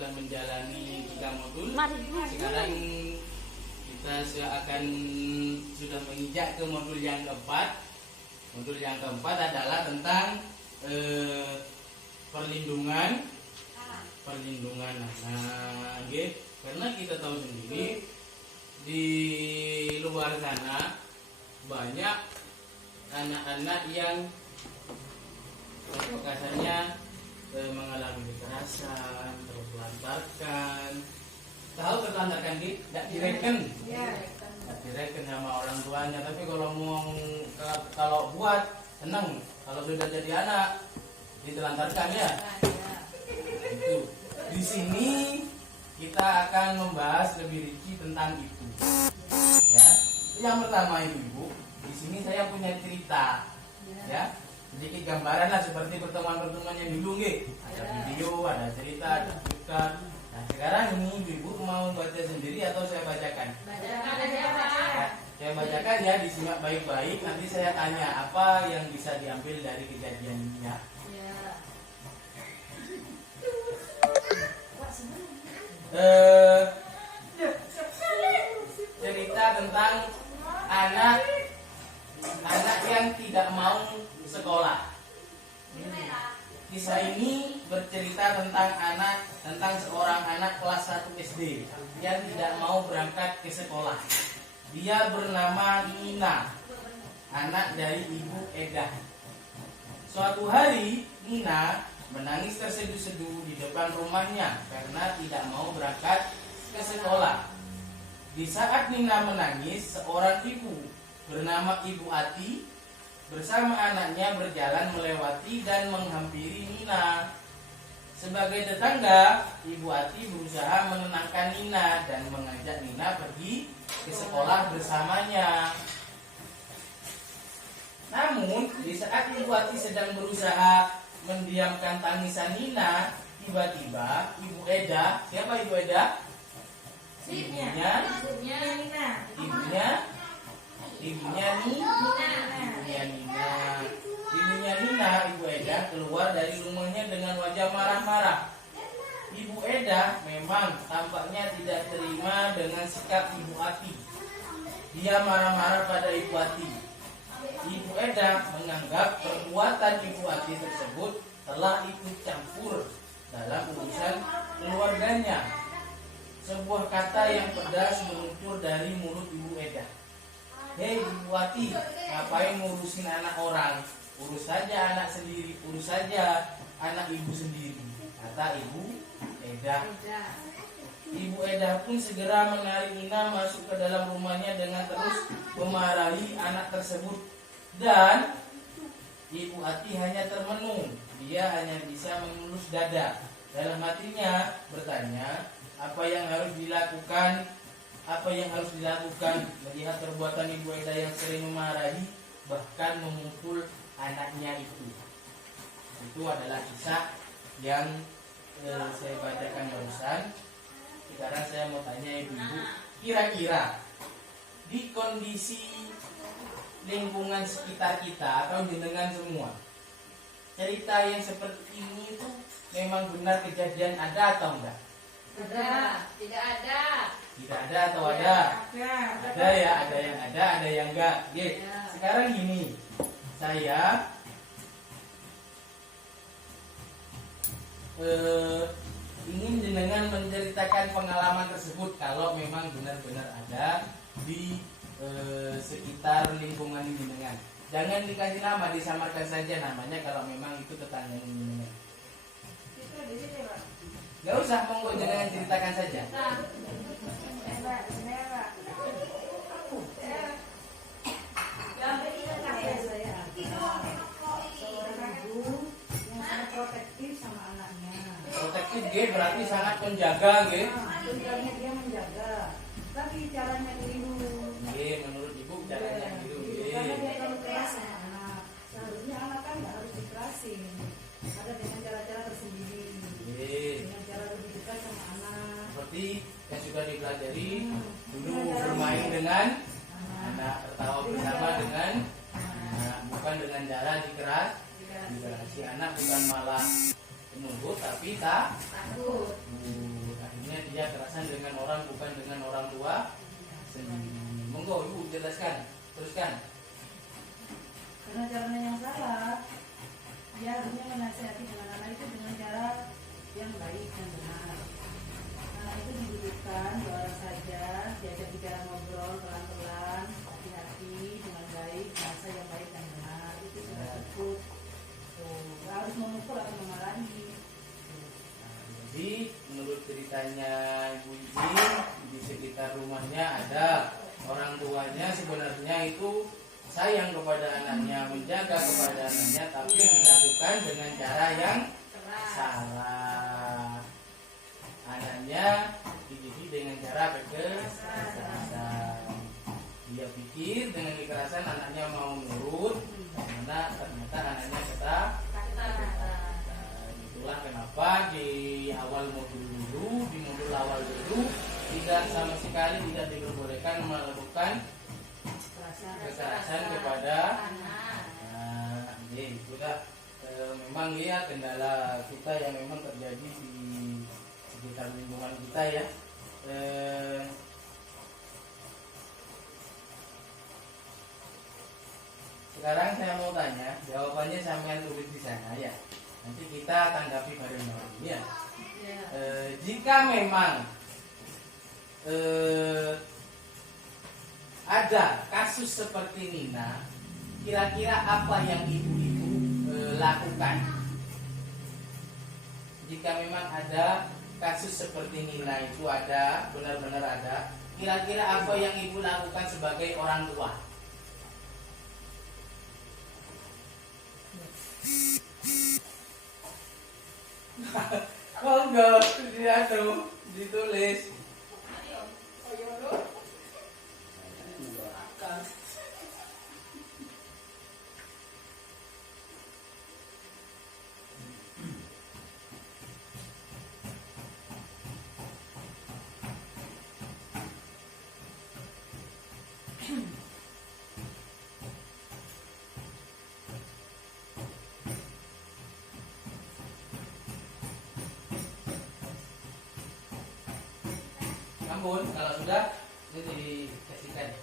sudah menjalani 3 modul. Sekarang kita sudah menginjak ke modul yang keempat. Modul yang keempat adalah tentang perlindungan anak. Karena kita tahu sendiri di luar sana banyak anak-anak yang kasarnya mengalami kekerasan, terlantarkan. Tahu terlantarkan tidak direken, tidak direken sama orang tuanya. Tapi kalau buat senang, kalau sudah jadi anak ditelantarkan ya. Itu. Di sini kita akan membahas lebih rinci tentang itu. Ya, yang pertama Ibu. Di sini saya punya cerita. Ya. Sedikit gambaran lah seperti pertemuan-pertemuan yang dulu ada video, ada cerita, ada tulisan. Nah sekarang ini Ibu mau baca sendiri atau saya bacakan? Saya bacakan ya, disimak baik-baik. Nanti saya tanya apa yang bisa diambil dari kejadian ini ya. Cerita tentang anak yang tidak mau sekolah. Kisah ini bercerita tentang seorang anak kelas 1 SD yang tidak mau berangkat ke sekolah. Dia bernama Nina, anak dari Ibu Eda. Suatu hari Nina menangis terseduh-seduh di depan rumahnya karena tidak mau berangkat ke sekolah. Di saat Nina menangis, seorang ibu bernama Ibu Ati bersama anaknya berjalan melewati dan menghampiri Nina. Sebagai tetangga, Ibu Ati berusaha menenangkan Nina dan mengajak Nina pergi ke sekolah bersamanya. Namun, di saat Ibu Ati sedang berusaha mendiamkan tangisan Nina, tiba-tiba Ibu Eda, siapa Ibu Eda? Ibunya Nina, Ibu Eda keluar dari rumahnya dengan wajah marah-marah. Ibu Eda memang tampaknya tidak terima dengan sikap Ibu Ati. Dia marah-marah pada Ibu Ati. Ibu Eda menganggap perbuatan Ibu Ati tersebut telah ikut campur dalam urusan keluarganya. Sebuah kata yang pedas meluncur dari mulut Ibu Eda. Hei Ibu Ati, ngapain ngurusin anak orang? Urus saja anak sendiri, urus saja anak ibu sendiri, kata Ibu Eda. Ibu Eda pun segera menarik Nina masuk ke dalam rumahnya dengan terus memarahi anak tersebut. Dan Ibu Ati hanya termenung, dia hanya bisa mengelus dada. Dalam hatinya bertanya, apa yang harus dilakukan melihat perbuatan Ibu Eda yang sering memarahi bahkan memukul anaknya itu. Itu adalah kisah yang saya bacakan barusan. Sekarang saya mau tanya Ibu, kira-kira di kondisi lingkungan sekitar kita atau jenengan semua, cerita yang seperti ini itu memang benar kejadian ada atau enggak? Tidak ada. Tidak ada atau ada? Ada ya, ada yang enggak. Sekarang gini, saya ingin jenengan menceritakan pengalaman tersebut kalau memang benar-benar ada di sekitar lingkungan jenengan. Jangan dikasih nama, disamarkan saja namanya kalau memang itu tetangga jenengan. Gak usah, monggo jenengan ceritakan saja. Protektif berarti sangat menjaga Tujuannya dia menjaga, tapi caranya keliru. Menurut Ibu caranya keliru. Karena dia terlalu keras sama anak. Seharusnya anak kan nggak harus dikerasin. Ada dengan cara-cara tersendiri. Dengan cara lebih dekat sama anak. Seperti yang sudah dipelajari dulu, bermain dengan anak, tertawa bersama dengan anak, bukan dengan cara dikeras. Si anak bukan malah menunggu tapi takut. Akhirnya dia kerasan dengan orang, bukan dengan orang tua sendiri. Monggo Ibu jelaskan, teruskan. Karena caranya yang salah, dia harusnya menasihati dengan anak itu dengan cara yang baik dan benar. Anak itu didudukkan dua orang saja, diajak bicara ngobrol pelan-pelan, hati-hati dengan baik, bahasa yang baik dan benar. Itu sudah cukup. Tuh, harus memukul atau memarahi. Jadi menurut ceritanya Ibu Izin, di sekitar rumahnya ada orang tuanya sebenarnya itu sayang kepada anaknya, menjaga kepada anaknya, tapi dilakukan dengan cara yang salah. Anaknya dididik dengan cara kekerasan. Dia pikir dengan kekerasan anaknya mau nurut, ternyata anaknya ketakutan. Itulah kenapa di modul awal dulu tidak sama sekali tidak diperbolehkan melakukan kekerasan kepada anak. Itulah memang ya kendala kita yang memang terjadi di sekitar lingkungan kita ya. Sekarang saya mau tanya, jawabannya sampean tulis di sana ya. Nanti kita tanggapi bareng-bareng ya. Jika memang ada kasus seperti Nina, kira-kira apa yang ibu-ibu lakukan? Jika memang ada kasus seperti Nina itu ada, benar-benar ada, kira-kira apa yang ibu lakukan sebagai orang tua? Monggo ditulis. Ampun, kalau sudah ini dikasihkan.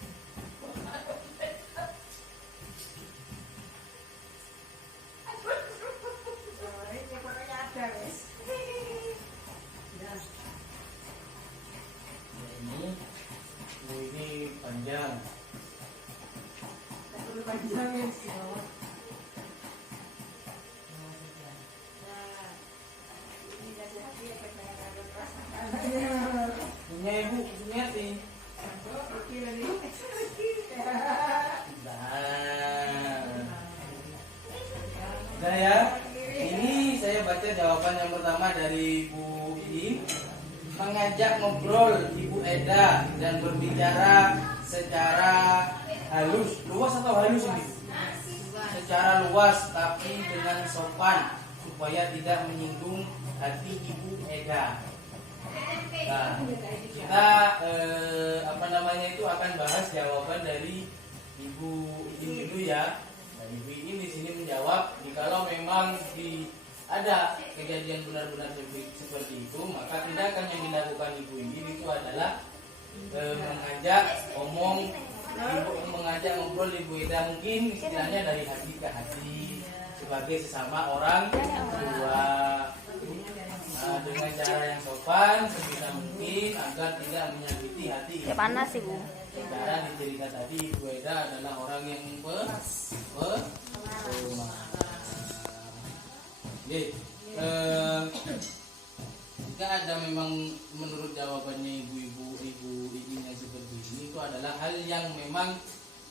Ini panjang. Panjang ya. Punya ibu, punya sih. Nah ya, ini saya baca jawaban yang pertama dari Ibu Iin. Mengajak ngobrol Ibu Eda dan berbicara secara halus. Luas atau halus ini? Secara luas tapi dengan sopan supaya tidak menyinggung hati Ibu Eda. Nah, kita akan bahas jawaban dari Ibu Iin dulu ya. Nah, Ibu Iin di sini menjawab, jikalau memang ada kejadian benar-benar seperti itu, maka tindakan yang dilakukan Ibu Iin itu adalah mengajak ngobrol Ibu Eda, mungkin istilahnya dari hati ke hati sebagai sesama orang tua. Dengan cara yang sopan sebisa mungkin agar tidak menyakiti hati. Ya panas sih Bu. Cara di cerita tadi Ibu Eda adalah orang yang jika ada memang menurut jawabannya ibu Iin yang seperti ini, itu adalah hal yang memang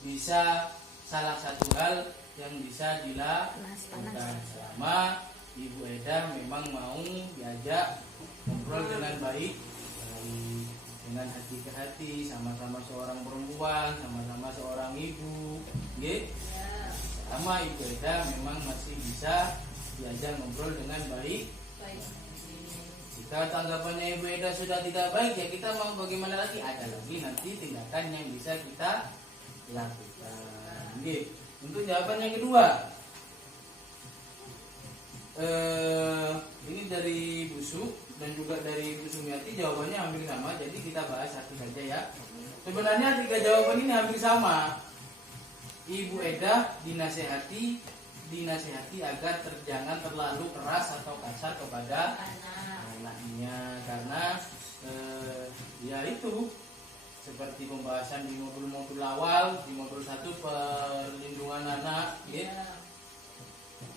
bisa salah satu hal yang bisa dilakukan selama Ibu Eda memang mau diajak ngobrol dengan baik, dengan hati ke hati, sama-sama seorang perempuan, sama-sama seorang ibu, sama Ibu Eda memang masih bisa diajak ngobrol dengan baik. Jika tanggapannya Ibu Eda sudah tidak baik, ya kita mau bagaimana lagi? Ada lagi nanti tindakan yang bisa kita lakukan. Untuk jawaban yang kedua, ini dari Busuk. dan juga dari Ibu Sumiati jawabannya hampir sama, jadi kita bahas satu saja ya. Sebenarnya 3 jawaban ini hampir sama. Ibu Eda dinasehati agar jangan terlalu keras atau kasar kepada anaknya, karena ya itu seperti pembahasan di modul-modul awal, di modul 1 perlindungan anak, ya,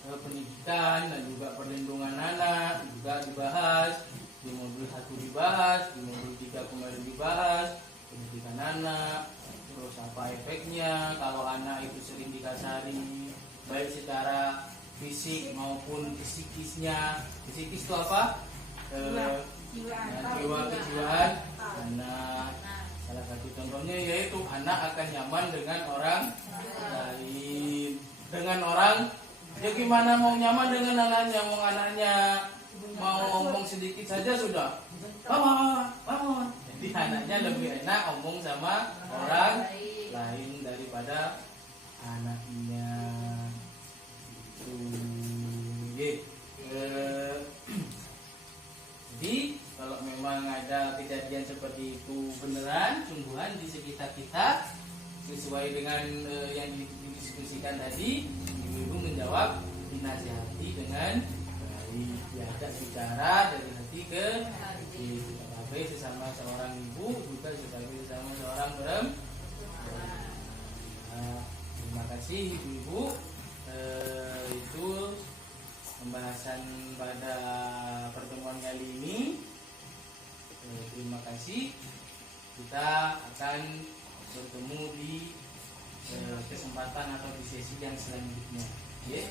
pendidikan dan juga perlindungan anak juga dibahas, di modul 1 dibahas, di modul 3 kemarin dibahas pendidikan anak, terus apa efeknya kalau anak itu sering dikasari, baik secara fisik maupun psikisnya. Psikis itu apa? Jiwa kejiwaan anak. Salah satu contohnya yaitu anak akan nyaman dengan orang lain. Dengan orang, ya gimana mau nyaman dengan anaknya? Mau anaknya mau ngomong sedikit saja sudah mama. Jadi anaknya lebih enak ngomong sama orang lain daripada anaknya. Jadi kalau memang ada kejadian seperti itu beneran sungguhan di sekitar kita sesuai dengan yang didiskusikan tadi, ibu menjawab dinasihati dengan baik, diajak bicara dari hati ke hati, sebagai sesama seorang ibu juga sebagai sesama seorang perempuan. Terima kasih ibu-ibu. Itu pembahasan pada pertemuan kali ini. Terima kasih. Kita akan bertemu di kesempatan atau di sesi yang selanjutnya. Yeah.